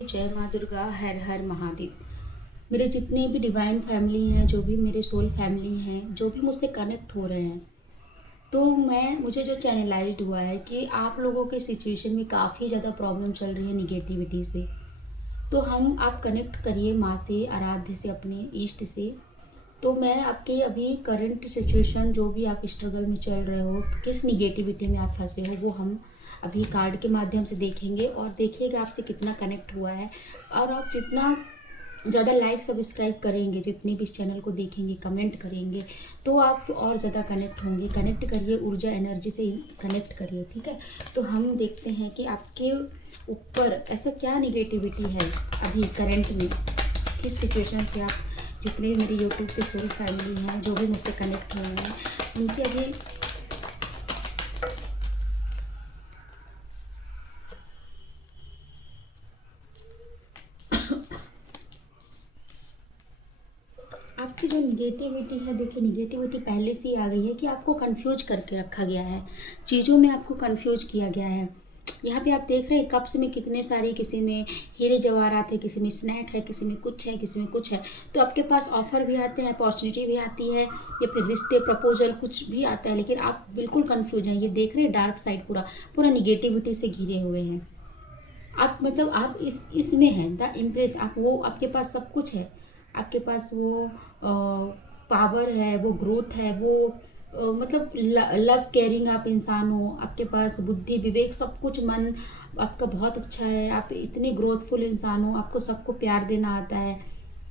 जय माँ दुर्गा, हर हर महादेव। मेरे जितने भी डिवाइन फैमिली हैं, जो भी मेरे सोल फैमिली हैं, जो भी मुझसे कनेक्ट हो रहे हैं, तो मुझे जो चैनलाइज्ड हुआ है कि आप लोगों के सिचुएशन में काफ़ी ज़्यादा प्रॉब्लम चल रही है निगेटिविटी से। तो आप कनेक्ट करिए माँ से, आराध्य से, अपने ईष्ट से। तो मैं आपके अभी करंट सिचुएशन, जो भी आप स्ट्रगल में चल रहे हो, किस निगेटिविटी में आप फंसे हो, वो हम अभी कार्ड के माध्यम से देखेंगे और देखिएगा आपसे कितना कनेक्ट हुआ है। और आप जितना ज़्यादा लाइक सब्सक्राइब करेंगे, जितने भी इस चैनल को देखेंगे, कमेंट करेंगे, तो आप और ज़्यादा कनेक्ट होंगे। कनेक्ट करिए, ऊर्जा एनर्जी से कनेक्ट करिए, ठीक है। तो हम देखते हैं कि आपके ऊपर ऐसा क्या निगेटिविटी है अभी करंट में, किस सिचुएशन से आप, जितने भी मेरे यूट्यूब पे सोल फैमिली हैं, जो भी मुझसे कनेक्ट हुए हैं, उनके अभी आपकी जो निगेटिविटी है, देखिए निगेटिविटी पहले से ही आ गई है कि आपको कंफ्यूज करके रखा गया है, चीज़ों में आपको कंफ्यूज किया गया है। यहाँ पे आप देख रहे हैं कप्स में कितने सारे, किसी में हीरे जवाहरात है, किसी में स्नैक है, किसी में कुछ है, किसी में कुछ है। तो आपके पास ऑफर भी आते हैं, अपॉर्चुनिटी भी आती है, या फिर रिश्ते, प्रपोजल कुछ भी आता है, लेकिन आप बिल्कुल कंफ्यूज हैं। ये देख रहे हैं डार्क साइड पूरा पूरा निगेटिविटी से घिरे हुए हैं आप। मतलब आप इसमें हैं द इम्प्रेस, आप वो, आपके पास सब कुछ है, आपके पास वो पावर है, वो ग्रोथ है, वो मतलब लव केयरिंग आप इंसान हो, आपके पास बुद्धि, विवेक, सब कुछ, मन आपका बहुत अच्छा है, आप इतने ग्रोथफुल इंसान हो, आपको सबको प्यार देना आता है।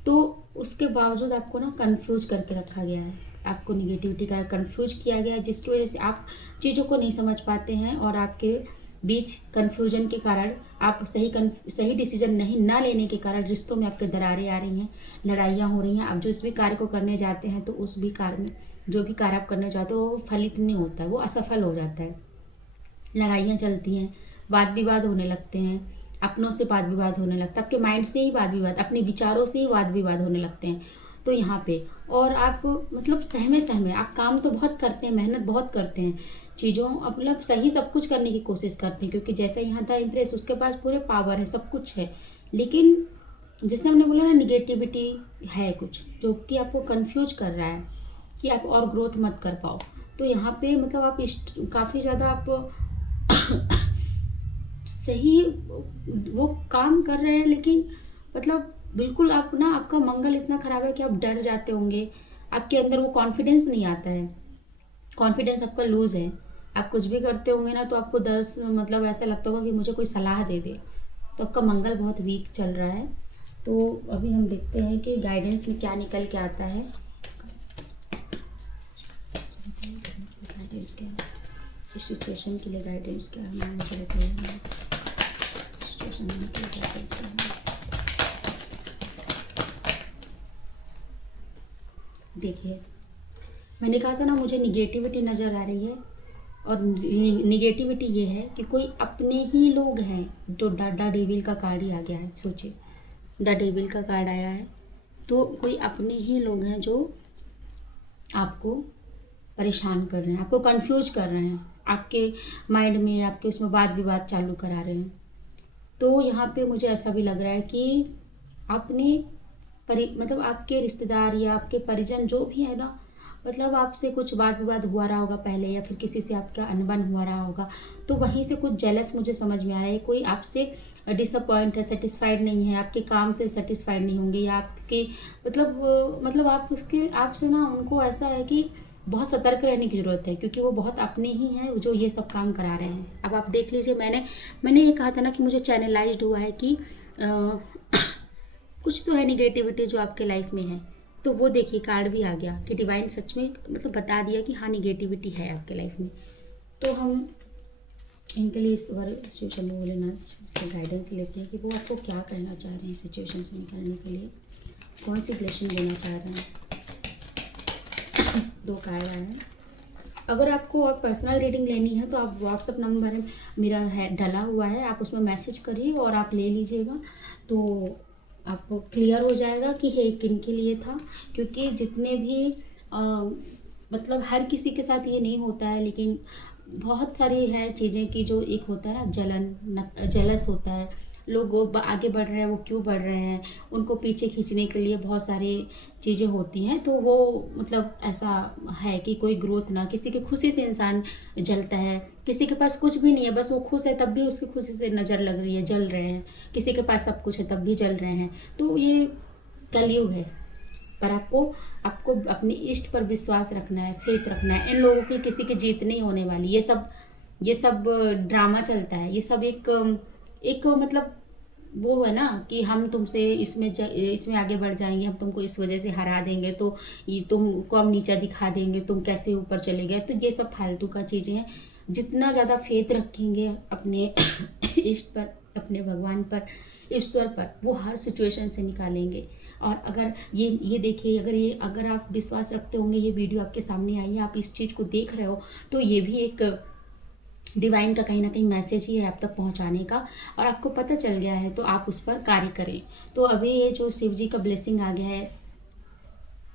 तो उसके बावजूद आपको ना कंफ्यूज करके रखा गया है, आपको निगेटिविटी का कंफ्यूज किया गया है, जिसकी वजह से आप चीज़ों को नहीं समझ पाते हैं, और आपके बीच कन्फ्यूजन के कारण आप सही डिसीजन नहीं ना लेने के कारण रिश्तों में आपके दरारें आ रही हैं, लड़ाइयाँ हो रही हैं। आप जिस भी कार्य को करने जाते हैं, तो उस भी कार्य में, जो भी कार्य आप करने जाते हो, वो फलित नहीं होता है, वो असफल हो जाता है। लड़ाइयाँ चलती हैं, वाद विवाद होने लगते हैं, अपनों से वाद विवाद होने लगता है, आपके माइंड से ही वाद विवाद, अपने विचारों से ही वाद विवाद होने लगते हैं। तो यहाँ पे, और आप मतलब सहमे सहमे आप काम तो बहुत करते हैं, मेहनत बहुत करते हैं, चीज़ों मतलब सही सब कुछ करने की कोशिश करते हैं, क्योंकि जैसे यहाँ था इम्प्रेस, उसके पास पूरे पावर है, सब कुछ है, लेकिन जैसे हमने बोला ना, निगेटिविटी है कुछ जो कि आपको कंफ्यूज कर रहा है कि आप और ग्रोथ मत कर पाओ। तो यहाँ पे मतलब आप काफ़ी ज़्यादा आप सही वो काम कर रहे हैं, लेकिन मतलब बिल्कुल आप ना, आपका मंगल इतना ख़राब है कि आप डर जाते होंगे, आपके अंदर वो कॉन्फिडेंस नहीं आता है, कॉन्फिडेंस आपका लूज़ है। आप कुछ भी करते होंगे ना, तो आपको मतलब ऐसा लगता होगा कि मुझे कोई सलाह दे दे। तो आपका मंगल बहुत वीक चल रहा है। तो अभी हम देखते हैं कि गाइडेंस में क्या निकल के आता है। गाइडेंस क्या है इस सिचुएशन के लिए, गाइडेंस क्या है मुझे बताइए। सिचुएशन में क्या गाइडेंस है, देखिए मैंने कहा था ना, मुझे निगेटिविटी नज़र आ रही है, और निगेटिविटी ये है कि कोई अपने ही लोग हैं, जो द डेविल का कार्ड ही आ गया है, सोचिए द डेविल का कार्ड आया है। तो कोई अपने ही लोग हैं जो आपको परेशान कर रहे हैं, आपको कंफ्यूज कर रहे हैं, आपके माइंड में, आपके उसमें वाद विवाद चालू करा रहे हैं। तो यहाँ पे मुझे ऐसा भी लग रहा है कि आपने मतलब आपके रिश्तेदार या आपके परिजन जो भी है ना, मतलब आपसे कुछ वाद विवाद हुआ रहा होगा पहले, या फिर किसी से आपका अनबन हुआ रहा होगा, तो वहीं से कुछ जेलस मुझे समझ में आ रहा है। कोई आपसे डिसअपॉइंट है, सेटिस्फाइड नहीं है, आपके काम से सेटिस्फाइड नहीं होंगे, या आपके मतलब आप उसके आपसे ना, उनको ऐसा है कि बहुत सतर्क रहने की ज़रूरत है, क्योंकि वो बहुत अपने ही हैं जो ये सब काम करा रहे हैं। अब आप देख लीजिए, मैंने ये कहा था ना कि मुझे चैनलाइज्ड हुआ है कि कुछ तो है निगेटिविटी जो आपके लाइफ में है। तो वो देखिए कार्ड भी आ गया कि डिवाइन सच में मतलब बता दिया कि हाँ, निगेटिविटी है आपके लाइफ में। तो हम इनके लिए ईश्वर शिव शंभू भोलेनाथ से गाइडेंस लेते हैं कि वो आपको क्या कहना चाह रहे हैं सिचुएशन से निकलने के लिए, कौन सी ब्लेसिंग देना चाह रहे हैं। दो कार्ड आए हैं। अगर आपको और पर्सनल रीडिंग लेनी है, तो आप व्हाट्सअप नंबर मेरा है डला हुआ है, आप उसमें मैसेज करिए और आप ले लीजिएगा, तो आपको क्लियर हो जाएगा कि ये किन के लिए था। क्योंकि जितने भी मतलब हर किसी के साथ ये नहीं होता है, लेकिन बहुत सारी है चीज़ें कि जो एक होता है ना, जलन, जलस होता है, लोग आगे बढ़ रहे हैं वो क्यों बढ़ रहे हैं, उनको पीछे खींचने के लिए बहुत सारी चीज़ें होती हैं। तो वो मतलब ऐसा है कि कोई ग्रोथ ना, किसी की खुशी से इंसान जलता है, किसी के पास कुछ भी नहीं है बस वो खुश है तब भी उसकी खुशी से नज़र लग रही है, जल रहे हैं, किसी के पास सब कुछ है तब भी जल रहे हैं। तो ये कलयुग है। पर आपको आपको अपने इष्ट पर विश्वास रखना है, फेथ रखना है। इन लोगों की किसी की जीत नहीं होने वाली। ये सब ड्रामा चलता है। ये सब एक मतलब वो है ना कि हम तुमसे इसमें आगे बढ़ जाएंगे, हम तुमको इस वजह से हरा देंगे, तो ये तुमको हम नीचा दिखा देंगे, तुम कैसे ऊपर चले गए। तो ये सब फालतू का चीज़ें हैं। जितना ज़्यादा फेथ रखेंगे अपने इष्ट पर, अपने भगवान पर, ईश्वर पर, वो हर सिचुएशन से निकालेंगे। और अगर ये देखिए, अगर आप विश्वास रखते होंगे, ये वीडियो आपके सामने आई है, आप इस चीज़ को देख रहे हो, तो ये भी एक डिवाइन का कहीं ना कहीं मैसेज ही है आप तक पहुंचाने का। और आपको पता चल गया है तो आप उस पर कार्य करें। तो अभी ये जो शिव जी का ब्लेसिंग आ गया है,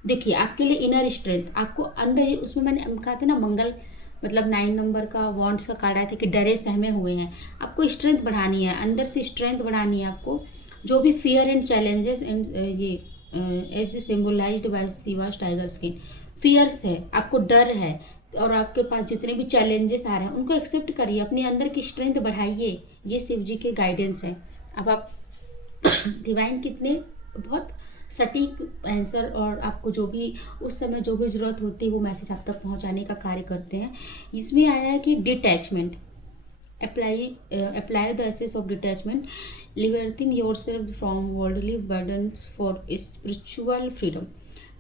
देखिए आपके लिए इनर स्ट्रेंथ आपको अंदर ही, उसमें मैंने कहा था ना मंगल मतलब 9 नंबर का वॉन्ड्स का कार्ड आया था कि डरे सहमे हुए हैं। आपको स्ट्रेंथ बढ़ानी है, अंदर से स्ट्रेंथ बढ़ानी है आपको। जो भी फियर एंड चैलेंजेस एंड ये age symbolised by Shiva's tiger skin, fierce है, आपको डर है, और आपके पास जितने भी चैलेंजेस आ रहे हैं उनको एक्सेप्ट करिए, अपने अंदर की स्ट्रेंथ बढ़ाइए। ये शिव जी के गाइडेंस हैं। अब आप डिवाइन कितने बहुत सटीक आंसर और आपको जो भी उस समय जो भी ज़रूरत होती है वो मैसेज आप तक पहुंचाने का कार्य करते हैं। इसमें आया है कि detachment, apply the essence of detachment, liberating yourself from worldly burdens for spiritual freedom।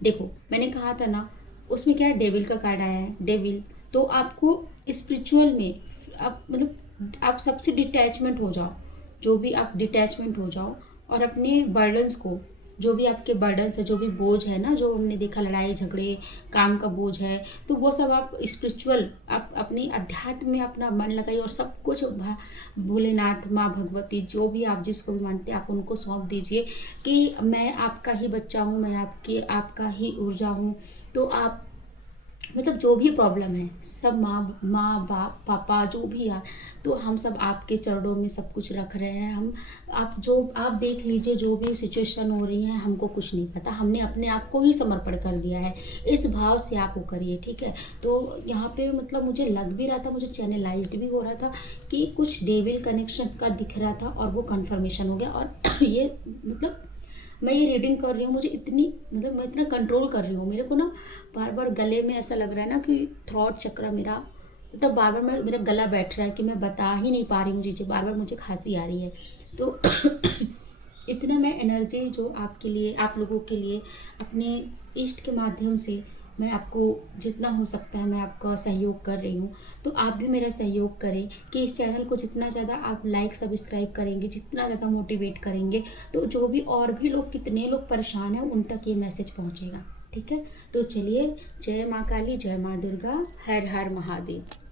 देखो मैंने कहा था ना, उसमें क्या है, डेविल का कार्ड आया है। डेविल तो आपको स्पिरिचुअल में आप मतलब आप सबसे डिटैचमेंट हो जाओ, जो भी आप डिटैचमेंट हो जाओ, और अपने बर्डन्स को, जो भी आपके बर्डन्स है, जो भी बोझ है ना, जो हमने देखा लड़ाई झगड़े काम का बोझ है, तो वो सब आप स्पिरिचुअल, आप अपनी अध्यात्म में अपना मन लगाइए और सब कुछ भोलेनाथ, माँ भगवती, जो भी आप जिसको भी मानते हैं आप उनको सौंप दीजिए कि मैं आपका ही बच्चा हूँ, मैं आपका ही ऊर्जा हूँ। तो आप मतलब जो भी प्रॉब्लम है सब माँ बाप पापा जो भी है, तो हम सब आपके चरणों में सब कुछ रख रहे हैं। आप देख लीजिए जो भी सिचुएशन हो रही है, हमको कुछ नहीं पता, हमने अपने आप को ही समर्पण कर दिया है। इस भाव से आप वो करिए, ठीक है। तो यहाँ पे मतलब मुझे लग भी रहा था, मुझे चैनलाइज्ड भी हो रहा था कि कुछ डेविल कनेक्शन का दिख रहा था, और वो कन्फर्मेशन हो गया। और ये मतलब मैं ये रीडिंग कर रही हूँ, मुझे इतनी मतलब मैं इतना कंट्रोल कर रही हूँ, मेरे को ना बार बार गले में ऐसा लग रहा है ना कि थ्रोट चक्र मेरा मतलब बार बार मेरा गला बैठ रहा है कि मैं बता ही नहीं पा रही हूँ चीज़ें, बार बार मुझे खांसी आ रही है। तो इतना मैं एनर्जी जो आपके लिए, आप लोगों के लिए अपने इष्ट के माध्यम से मैं आपको जितना हो सकता है मैं आपका सहयोग कर रही हूँ। तो आप भी मेरा सहयोग करें कि इस चैनल को जितना ज़्यादा आप लाइक सब्सक्राइब करेंगे, जितना ज़्यादा मोटिवेट करेंगे, तो जो भी और भी लोग, कितने लोग परेशान हैं, उन तक ये मैसेज पहुँचेगा, ठीक है। तो चलिए, जय माँ काली, जय माँ दुर्गा, हर हर महादेव।